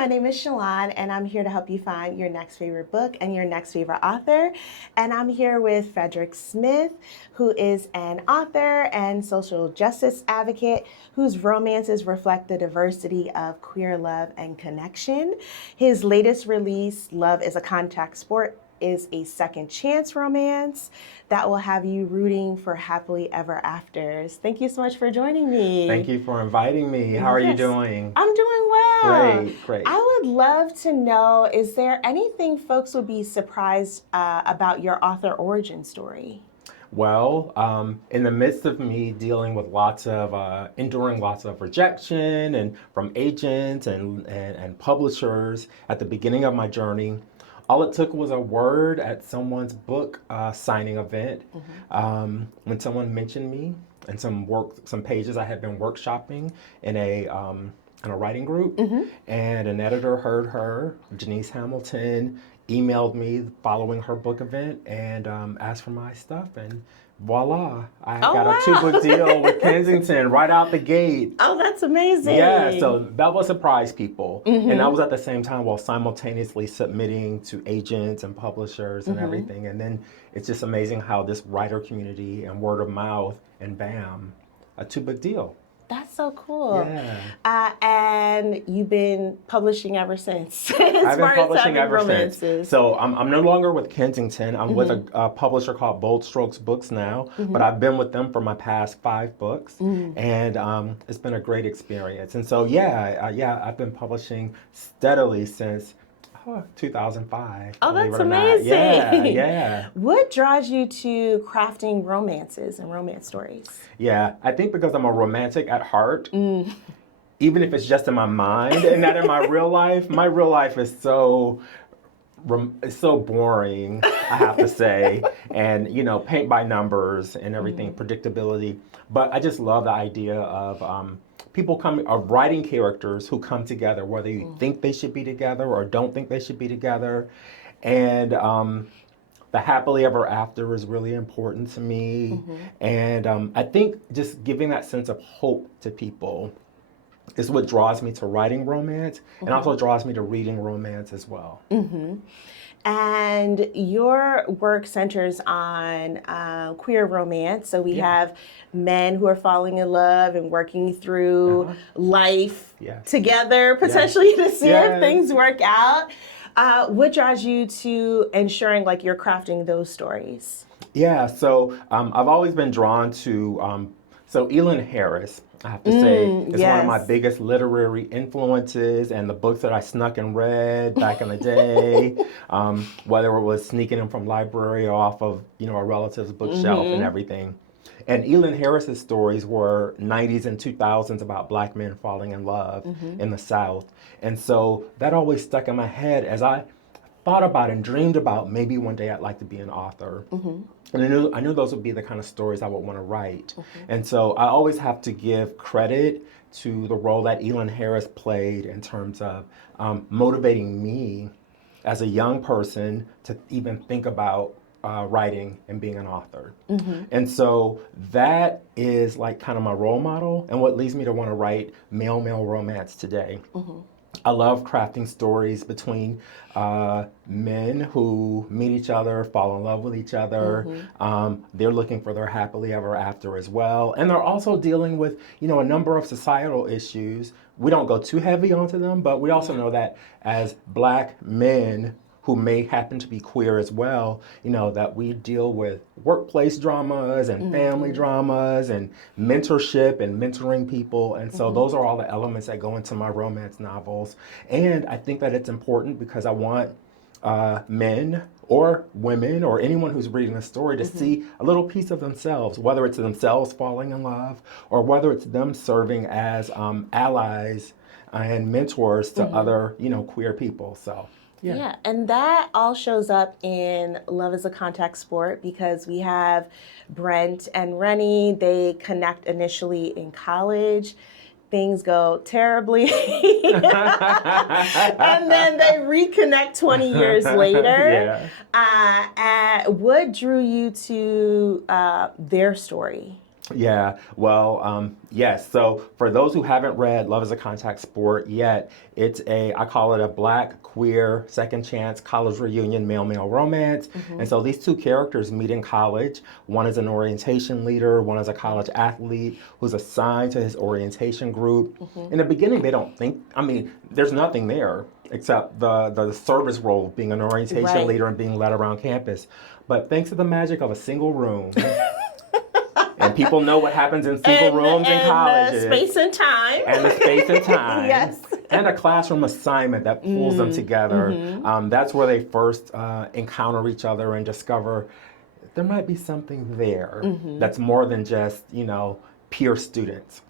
my name is Shalon, and I'm here to help you find your next favorite book and your next favorite author. And I'm here with Frederick Smith, who is an author and social justice advocate whose romances reflect the diversity of queer love and connection. His latest release, Love is a Contact Sport, is a second chance romance that will have you rooting for happily ever afters. Thank you so much for joining me. Thank you for inviting me. How are you doing? I'm doing well. Great. I would love to know, is there anything folks would be surprised about your author origin story? Well, in the midst of me dealing with enduring lots of rejection and from agents and publishers at the beginning of my journey, all it took was a word at someone's book signing event when someone mentioned me and some pages I had been workshopping in a writing group, and an editor heard her, Janice Hamilton, emailed me following her book event and asked for my stuff, and voila, I got a 2-book deal with Kensington right out the gate. Oh, that's amazing. Yeah, so that will surprise people. And that was at the same time while simultaneously submitting to agents and publishers and everything. And then it's just amazing how this writer community and word of mouth, and bam, a 2-book deal. That's so cool. Yeah. And you've been publishing ever since. I've been publishing ever since. So I'm no longer with Kensington. I'm with a publisher called Bold Strokes Books now, but I've been with them for my past 5 books, and it's been a great experience. And so I've been publishing steadily since 2005. Oh, that's amazing. Yeah. What draws you to crafting romances and romance stories? Yeah, I think because I'm a romantic at heart, even if it's just in my mind and not in my real life is so boring, I have to say, and paint by numbers and everything, predictability. But I just love the idea of writing characters who come together, whether you think they should be together or don't think they should be together. And the happily ever after is really important to me. And I think just giving that sense of hope to people is what draws me to writing romance, and also draws me to reading romance as well. And your work centers on queer romance. So we have men who are falling in love and working through life together, potentially to see if things work out. What draws you to ensuring like you're crafting those stories? Yeah, so I've always been drawn to, Elin Harris, I have to say, is one of my biggest literary influences, and the books that I snuck and read back in the day, whether it was sneaking them from library or off of a relative's bookshelf and everything. And Elin Harris's stories were 90s and 2000s about Black men falling in love in the South. And so that always stuck in my head as I thought about and dreamed about maybe one day I'd like to be an author. And I knew those would be the kind of stories I would want to write. And so I always have to give credit to the role that Elin Harris played in terms of motivating me as a young person to even think about writing and being an author. And so that is like kind of my role model and what leads me to want to write male-male romance today. I love crafting stories between men who meet each other, fall in love with each other. They're looking for their happily ever after as well. And they're also dealing with, a number of societal issues. We don't go too heavy onto them, but we also know that as Black men who may happen to be queer as well, that we deal with workplace dramas and family dramas and mentorship and mentoring people. And so those are all the elements that go into my romance novels. And I think that it's important because I want men or women or anyone who's reading the story to see a little piece of themselves, whether it's themselves falling in love or whether it's them serving as allies and mentors to other, queer people. So. Yeah, and that all shows up in Love is a Contact Sport because we have Brent and Rennie. They connect initially in college. Things go terribly. And then they reconnect 20 years later. What drew you to their story? Yeah, well, yes. So for those who haven't read Love is a Contact Sport yet, I call it a black, queer, second chance college reunion male-male romance. And so these two characters meet in college. One is an orientation leader, one is a college athlete who's assigned to his orientation group. In the beginning, they don't think, I mean, there's nothing there except the service role of being an orientation leader and being led around campus. But thanks to the magic of a single room, and people know what happens in single rooms in colleges. And the space and time. And the space and time. Yes. And a classroom assignment that pulls them together. That's where they first encounter each other and discover there might be something there that's more than just, peer students.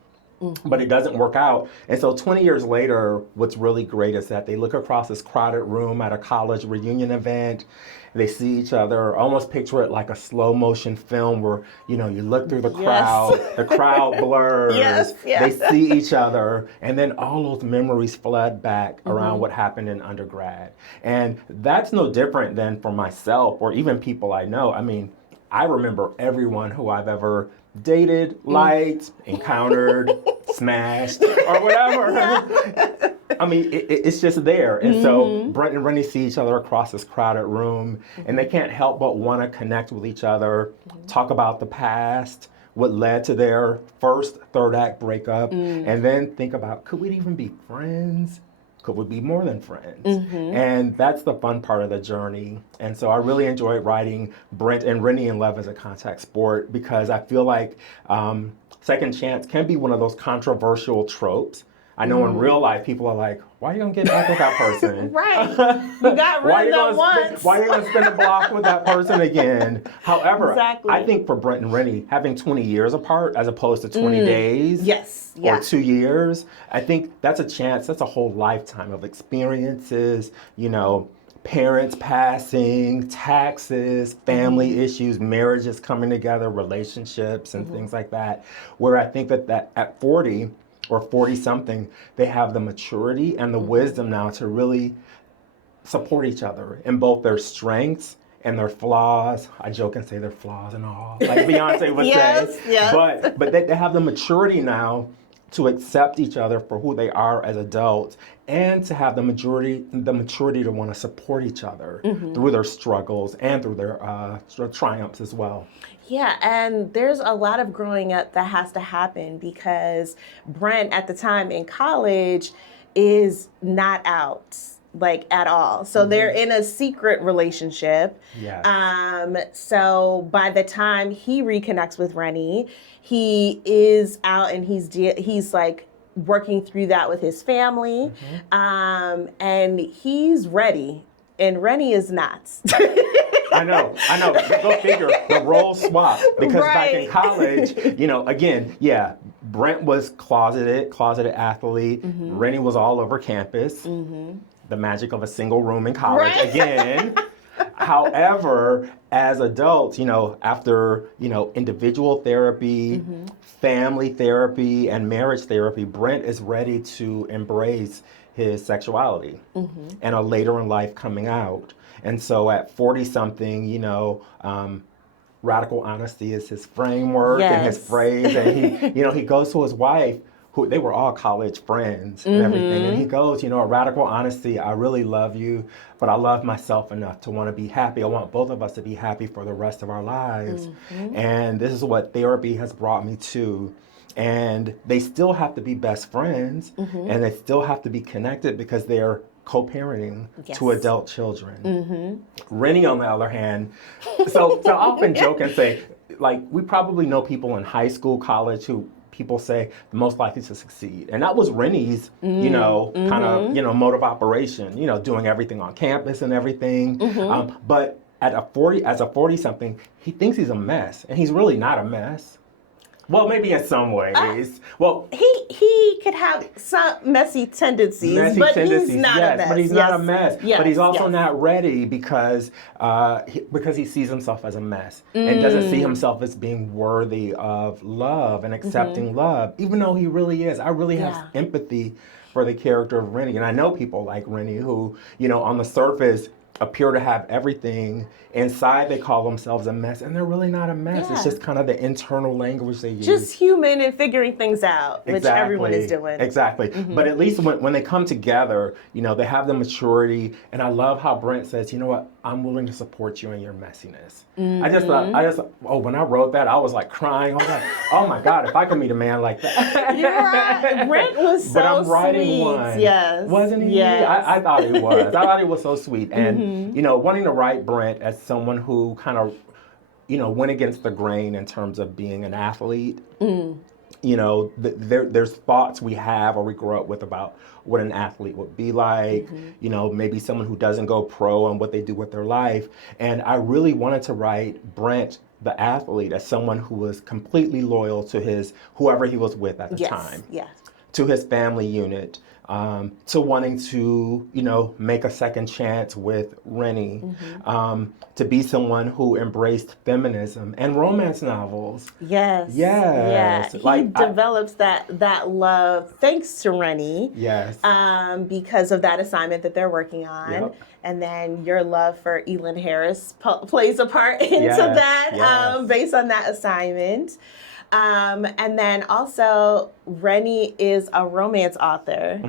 But it doesn't work out. And so 20 years later, what's really great is that they look across this crowded room at a college reunion event. They see each other, almost picture it like a slow motion film where, you look through the crowd, the crowd blurs, they see each other, and then all those memories flood back around what happened in undergrad. And that's no different than for myself or even people I know. I mean, I remember everyone who I've ever dated, liked, encountered, smashed, or whatever. I mean, it's just there. And so Brent and Rennie see each other across this crowded room, and they can't help but want to connect with each other, talk about the past, what led to their first third act breakup, and then think about, could we even be friends? Could we be more than friends? And that's the fun part of the journey. And so I really enjoyed writing Brent and Rennie in Love as a Contact Sport because I feel like second chance can be one of those controversial tropes. I know in real life people are like, why are you gonna get back with that person? Right. You got rid of them once. Why are you gonna spend a block with that person again? However, I think for Brent and Rennie, having 20 years apart as opposed to 20 days or 2 years, I think that's a chance, that's a whole lifetime of experiences, parents passing, taxes, family issues, marriages coming together, relationships and things like that, where I think that at 40, or 40-something, they have the maturity and the wisdom now to really support each other in both their strengths and their flaws. I joke and say their flaws and all, like Beyonce would say. Yes. But they have the maturity now to accept each other for who they are as adults and to have the maturity to want to support each other through their struggles and through their triumphs as well. Yeah, and there's a lot of growing up that has to happen because Brent at the time in college is not out at all. So they're in a secret relationship. So by the time he reconnects with Rennie, he is out and he's like working through that with his family. And he's ready and Rennie is not. I know. Go figure. The roles swap because back in college, again, Brent was closeted athlete. Rennie was all over campus. The magic of a single room in college again. However, as adults, after, individual therapy, family therapy, and marriage therapy, Brent is ready to embrace his sexuality and a later in life coming out. And so at 40-something, radical honesty is his framework and his phrase. And he goes to his wife, who they were all college friends and everything. And he goes, radical honesty, I really love you, but I love myself enough to want to be happy. I want both of us to be happy for the rest of our lives. And this is what therapy has brought me to. And they still have to be best friends and they still have to be connected because they're co-parenting to adult children. Rennie, on the other hand, so I often joke and say, we probably know people in high school, college who people say the most likely to succeed. And that was Rennie's, kind of, mode of operation, doing everything on campus and everything. But as a 40-something, he thinks he's a mess and he's really not a mess. Well, maybe in some ways. He could have some messy tendencies, but he's not a mess. But he's not a mess. But he's also not ready because he sees himself as a mess and doesn't see himself as being worthy of love and accepting love, even though he really is. I really have empathy for the character of Rennie, and I know people like Rennie who, on the surface, appear to have everything. Inside, they call themselves a mess, and they're really not a mess. Yeah. It's just kind of the internal language they use. Just human and figuring things out, which everyone is doing. Exactly. But at least when they come together, you know, they have the maturity. And I love how Brent says, you know what, I'm willing to support you in your messiness. I just thought, when I wrote that, I was like crying. I was like, oh my God, if I could meet a man like that. You're right. Brent was so But I'm writing sweet. one. Yes. Wasn't he? Yes. I thought he was. I thought he was so sweet. And, you know, wanting to write Brent as someone who kind of, you know, went against the grain in terms of being an athlete. You know, there's thoughts we have or we grow up with about what an athlete would be like, you know, maybe someone who doesn't go pro and what they do with their life. And I really wanted to write Brent, the athlete, as someone who was completely loyal to his, whoever he was with at the time, to his family unit, to wanting to, you know, make a second chance with Rennie, to be someone who embraced feminism and romance novels. Yes. Yeah. He develops that love thanks to Rennie. Yes. Because of that assignment that they're working on. Yep. And then your love for Elin Harris plays a part into that based on that assignment. And then also, Rennie is a romance author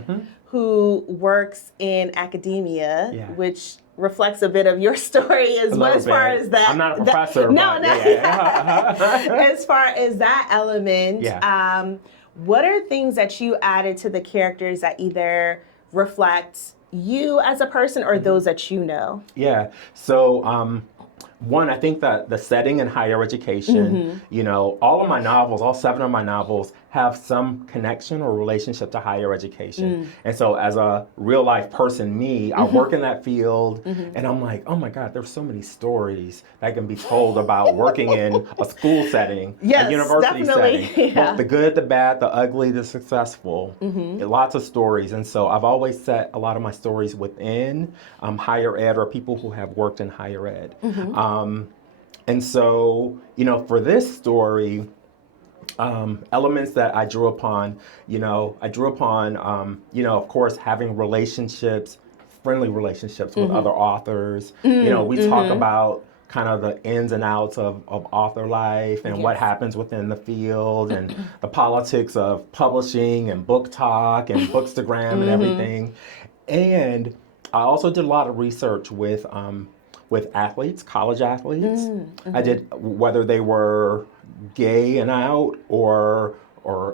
who works in academia, which reflects a bit of your story as well, as far as that. I'm not a professor. As far as that element, what are things that you added to the characters that either reflect you as a person or those that you know? Yeah. So, one, I think that the setting in higher education, you know, all of my novels, all 7 of my novels have some connection or relationship to higher education. And so as a real life person, me, I work in that field and I'm like, oh my God, there's so many stories that can be told about working in a school setting, a university setting. Both the good, the bad, the ugly, the successful, lots of stories. And so I've always set a lot of my stories within higher ed or people who have worked in higher ed. And so, you know, for this story, elements that I drew upon, you know, you know, of course, having relationships, friendly relationships with other authors. You know, we talk about kind of the ins and outs of author life and what happens within the field and the politics of publishing and book talk and Bookstagram and everything. And I also did a lot of research with athletes, college athletes. I did, whether they were gay and out or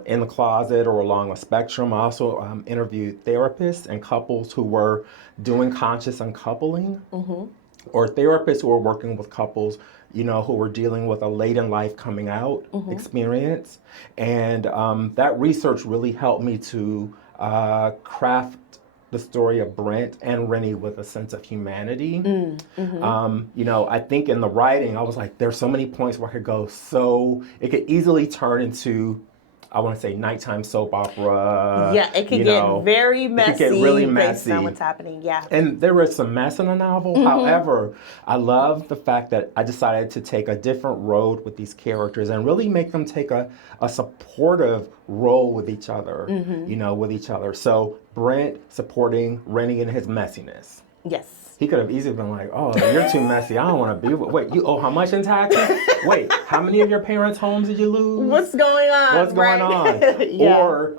in the closet or along a spectrum. I also interviewed therapists and couples who were doing conscious uncoupling or therapists who were working with couples, you know, who were dealing with a late in life coming out experience. And that research really helped me to craft the story of Brent and Rennie with a sense of humanity. You know, I think in the writing, I was like, there's so many points where I could go, so it could easily turn into, I want to say, nighttime soap opera. Yeah, it could get very messy. It could get really messy. Based on what's happening, And there was some mess in the novel. However, I love the fact that I decided to take a different road with these characters and really make them take a supportive role with each other, you know, with each other. So Brent supporting Rennie in his messiness. Yes. He could have easily been like, oh, you're too messy. I don't want to be with. Wait, you owe how much in taxes? Wait, how many of your parents' homes did you lose? What's going on? What's going on? Or,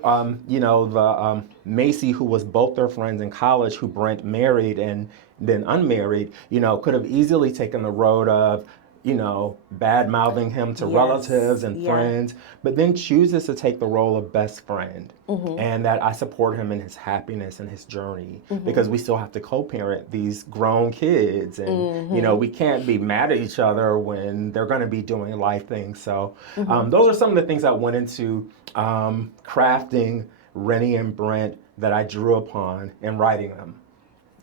you know, the Macy, who was both their friends in college, who Brent married and then unmarried, you know, could have easily taken the road of, you know, bad-mouthing him to relatives and friends, but then chooses to take the role of best friend. And that I support him in his happiness and his journey because we still have to co-parent these grown kids. And, you know, we can't be mad at each other when they're going to be doing life things. So those are some of the things that went into crafting Rennie and Brent that I drew upon in writing them.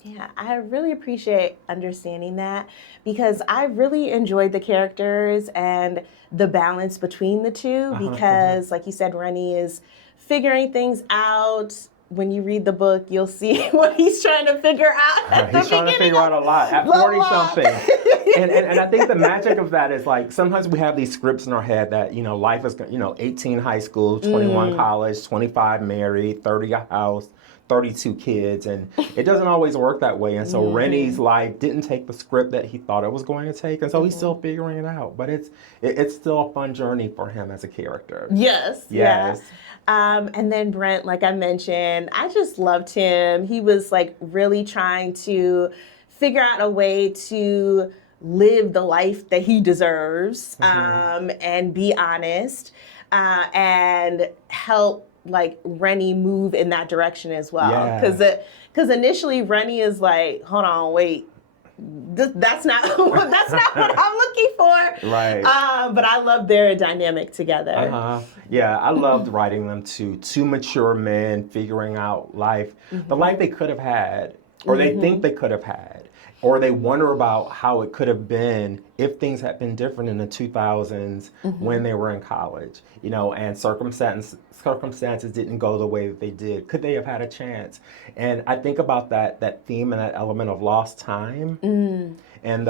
Yeah, I really appreciate understanding that because I really enjoyed the characters and the balance between the two because, like you said, Rennie is figuring things out. When you read the book, you'll see what he's trying to figure out. He's trying to figure out a lot at 40-something. And I think the magic of that is, like, sometimes we have these scripts in our head that, you know, life is, you know, 18 high school, 21 college, 25 married, 30 a house, 32 kids, and it doesn't always work that way. And so Rennie's life didn't take the script that he thought it was going to take, and so he's still figuring it out. But it's still a fun journey for him as a character. Yes. Yes. Yeah. And then Brent, like I mentioned, I just loved him. He was like really trying to figure out a way to live the life that he deserves, and be honest, and help like Rennie move in that direction as well. Because initially Rennie is like, hold on, wait, that's not that's not what I'm looking for. Right. But I love their dynamic together. Yeah, I loved writing them to two mature men figuring out life, the life they could have had, or they think they could have had, or they wonder about how it could have been if things had been different in the 2000s when they were in college, you know, and circumstances didn't go the way that they did. Could they have had a chance? And I think about that theme and that element of lost time, and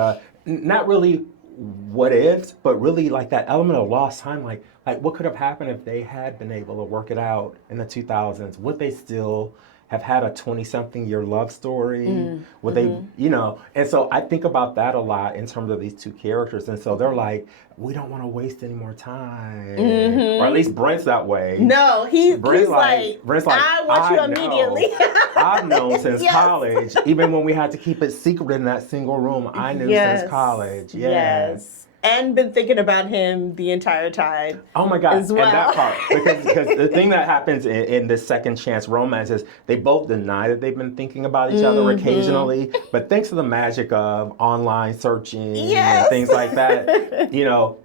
not really what ifs, but really like that element of lost time, like what could have happened if they had been able to work it out in the 2000s? Would they still have had a 20-something year love story? Would they, you know? And so I think about that a lot in terms of these two characters. And so they're like, we don't want to waste any more time. Or at least Brent's that way. No, Brent's like, I want you immediately. I've known since college, even when we had to keep it secret in that single room, I knew since college. Yes. And been thinking about him the entire time. Oh my God, as well. And that part. Because the thing that happens in this second chance romance is they both deny that they've been thinking about each other occasionally, but thanks to the magic of online searching and things like that, you know,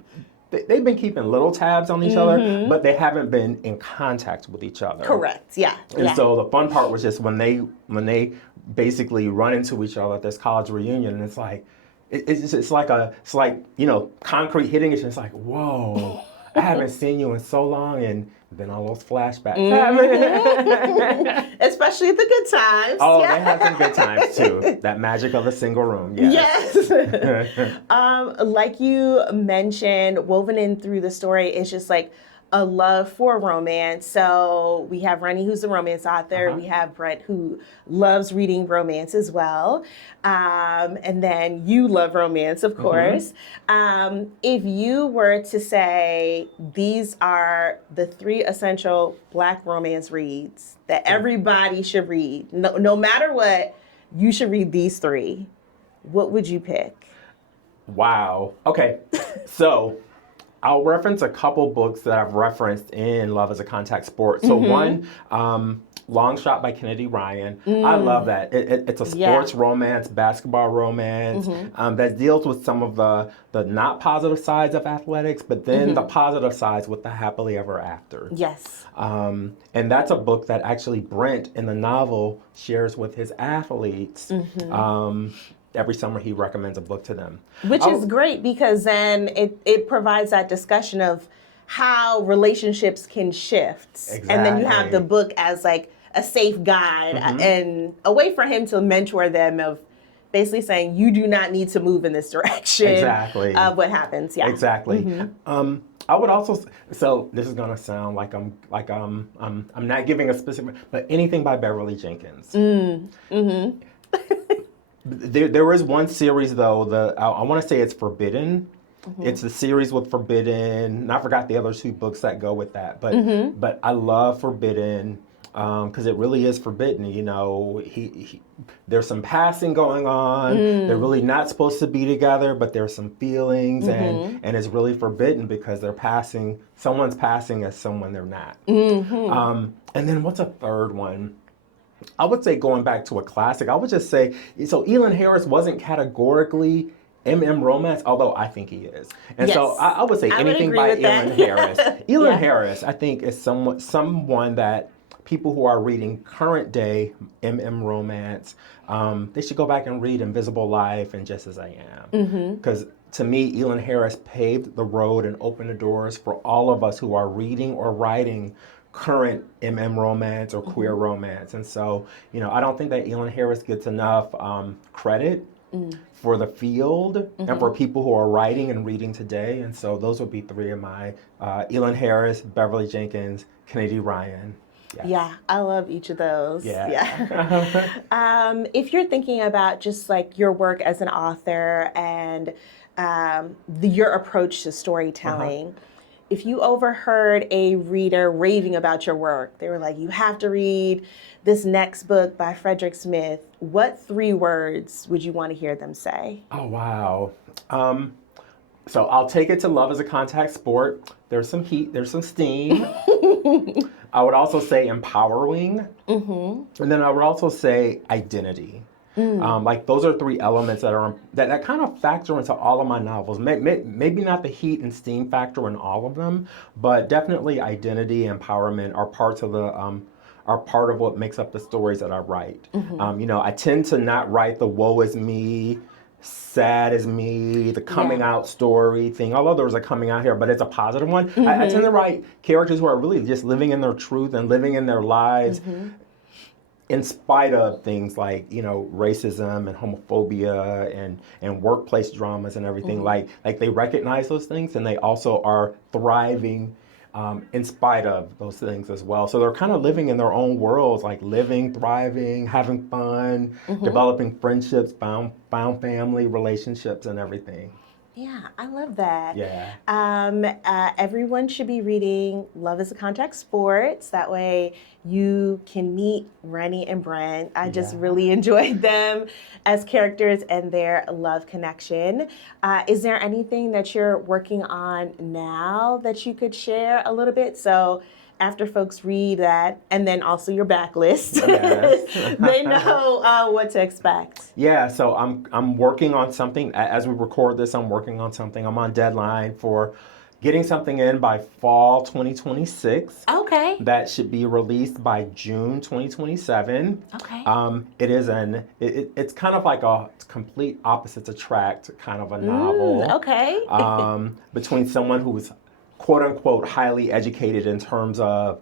they've been keeping little tabs on each other, but they haven't been in contact with each other. Correct, yeah. And so the fun part was just when they basically run into each other at this college reunion, and it's like, it's like you know, concrete hitting it. It's like, whoa, I haven't seen you in so long, and then all those flashbacks happen. Especially at the good times. Oh, they had some good times too. That magic of a single room. Yes. Like you mentioned, woven in through the story is just like a love for romance. So we have Rennie, who's a romance author. We have Brett, who loves reading romance as well. And then you love romance, of course. If you were to say these are the 3 essential Black romance reads that everybody should read, no matter what, you should read these 3, what would you pick? Wow. Okay. So I'll reference a couple books that I've referenced in Love as a Contact Sport. So one, Long Shot by Kennedy Ryan. I love that. It's a sports romance, basketball romance that deals with some of the not positive sides of athletics, but then the positive sides with the happily ever after. Yes. And that's a book that actually Brent in the novel shares with his athletes. Every summer he recommends a book to them. Which is great because then it provides that discussion of how relationships can shift. Exactly. And then you have the book as like a safe guide and a way for him to mentor them of basically saying you do not need to move in this direction. Exactly. Of what happens. Yeah. Exactly. I would also, so this is gonna sound like I'm not giving a specific, but anything by Beverly Jenkins. There is one series though, I want to say it's Forbidden. It's the series with Forbidden, and I forgot the other 2 books that go with that. But I love Forbidden because it really is forbidden. You know, there's some passing going on. They're really not supposed to be together, but there's some feelings, and it's really forbidden because someone's passing as someone they're not. And then what's a third one? I would say going back to a classic, I would just say, so Elin Harris wasn't categorically romance, although I think he is. And so I would say anything by Elin Harris. Elin Harris, I think, is someone that people who are reading current day romance, they should go back and read Invisible Life and Just As I Am. Because to me, Elin Harris paved the road and opened the doors for all of us who are reading or writing current romance or queer romance. And so, you know, I don't think that Elin Harris gets enough credit for the field and for people who are writing and reading today. And so those would be 3 of my, Elin Harris, Beverly Jenkins, Kennedy Ryan. Yes. Yeah, I love each of those. Yeah. If you're thinking about just like your work as an author and your approach to storytelling, if you overheard a reader raving about your work, they were like, you have to read this next book by Frederick Smith, what 3 words would you want to hear them say? Oh, wow. So I'll take it to love as a contact sport. There's some heat, there's some steam. I would also say empowering. And then I would also say identity. Like those are 3 elements that kind of factor into all of my novels. Maybe not the heat and steam factor in all of them, but definitely identity, empowerment are parts of are part of what makes up the stories that I write. I tend to not write the woe is me, sad as me, the coming out story thing, although there's a coming out here, but it's a positive one. I tend to write characters who are really just living in their truth and living in their lives in spite of things like, racism and homophobia and workplace dramas and everything. Like they recognize those things and they also are thriving in spite of those things as well. So they're kind of living in their own worlds, like living, thriving, having fun, developing friendships, found family, relationships, and everything. Yeah, I love that. Yeah. Everyone should be reading Love is a Contact Sports. That way you can meet Rennie and Brent. I just really enjoyed them as characters and their love connection. Is there anything that you're working on now that you could share a little bit? So after folks read that, and then also your backlist, they know what to expect. Yeah, so I'm working on something. As we record this, I'm working on something. I'm on deadline for getting something in by fall 2026. Okay. That should be released by June 2027. Okay. It's kind of like a complete opposites attract kind of a novel. Okay. Between someone who's quote unquote highly educated in terms of,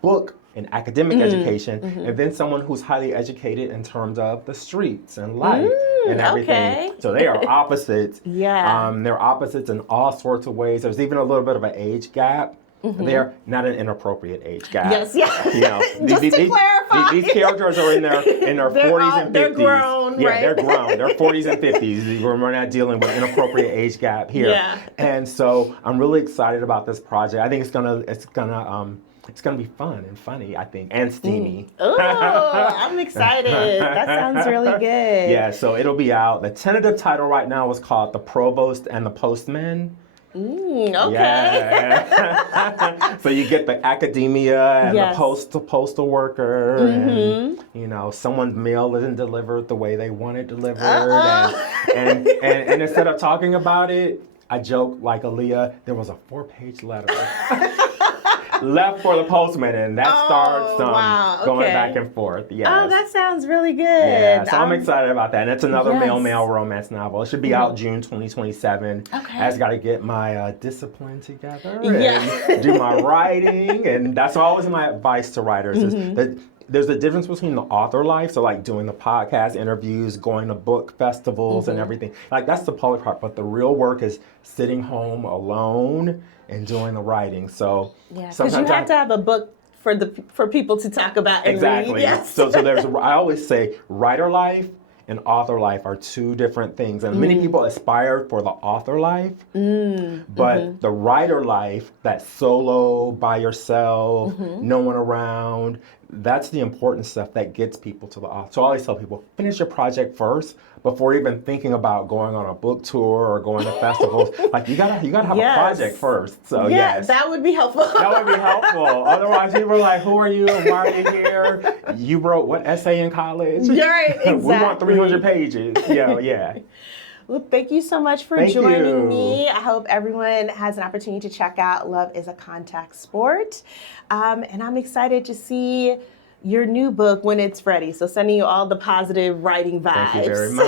book and academic education, and then someone who's highly educated in terms of the streets and life and everything. So they are opposites. They're opposites in all sorts of ways. There's even a little bit of an age gap. They're not an inappropriate age gap. Yes, yeah. Just to clarify. These characters are in their 40s and 50s. They're grown, yeah, right? They're grown. They're 40s and 50s. We're not dealing with inappropriate age gap here. Yeah. And so I'm really excited about this project. I think it's gonna be fun and funny, I think, and steamy. Oh, I'm excited. That sounds really good. Yeah, so it'll be out. The tentative title right now is called The Provost and the Postman. Okay. Yeah. So you get the academia and the postal worker, and someone's mail isn't delivered the way they want it delivered, and instead of talking about it, I joke like Aaliyah, there was a 4-page letter left for the postman, and that starts going back and forth. Yes. Oh, that sounds really good. Yeah, so I'm excited about that. And it's another male romance novel. It should be out June 2027. Okay. I just got to get my discipline together and do my writing. And that's always my advice to writers is that there's a difference between the author life, so like doing the podcast interviews, going to book festivals and everything. Like that's the public part, but the real work is sitting home alone and doing the writing. So because you have to have a book for people to talk about and read. Yes. So there's I always say writer life and author life are 2 different things, and many people aspire for the author life, but the writer life, that solo by yourself, no one around, that's the important stuff that gets people to the author. So I always tell people, finish your project first before even thinking about going on a book tour or going to festivals. Like you gotta have a project first. So that would be helpful. That would be helpful. Otherwise, people are like, "Who are you? And why are you here? You wrote what essay in college? Right, exactly. We want 300 pages." Yeah. Well, thank you so much for joining me. I hope everyone has an opportunity to check out Love is a Contact Sport. And I'm excited to see your new book when it's ready. So sending you all the positive writing vibes. Thank you very much.